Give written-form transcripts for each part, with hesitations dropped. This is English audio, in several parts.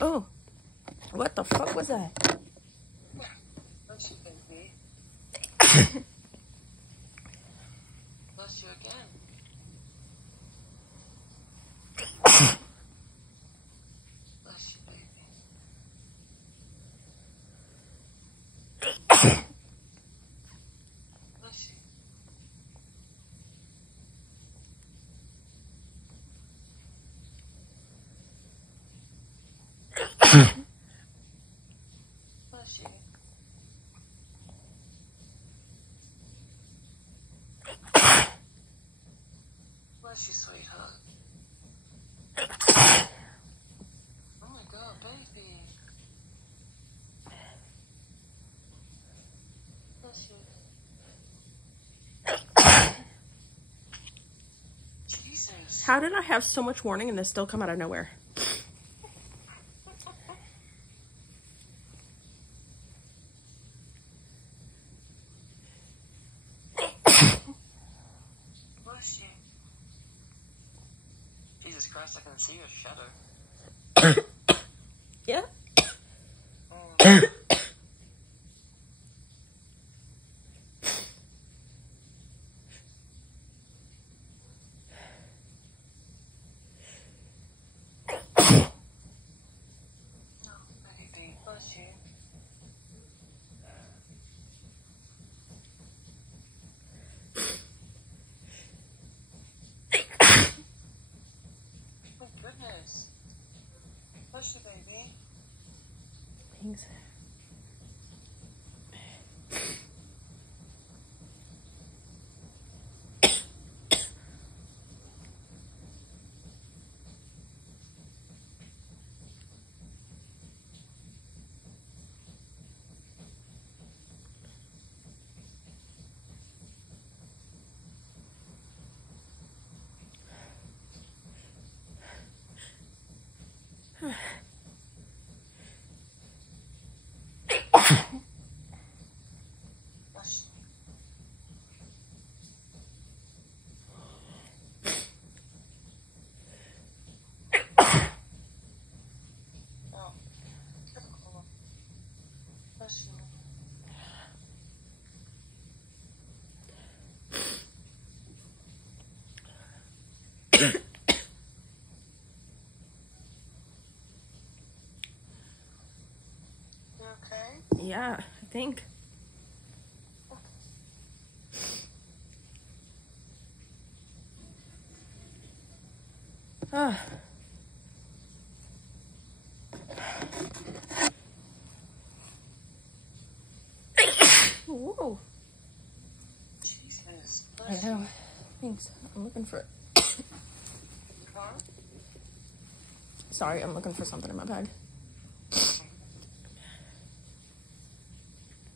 Oh, what the fuck was that? Bless you, baby. Bless you again. Bless you, baby. Bless you. Bless you. Bless you, sweetheart. Oh my God, baby. Bless you. Jesus. How did I have so much warning and this still come out of nowhere? Bless you. Jesus Christ, I can see your shadow. Yeah. Oh, baby, bless you. Oh, goodness. Bless you, baby. Thanks. Bless you. Oh, typical. Bless you. You okay? Yeah, I think. Ah. Whoa. Jesus. I Bless know. you. Thanks. I'm looking for it. Huh? Sorry, I'm looking for something in my bag.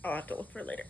I'll have to look for it later.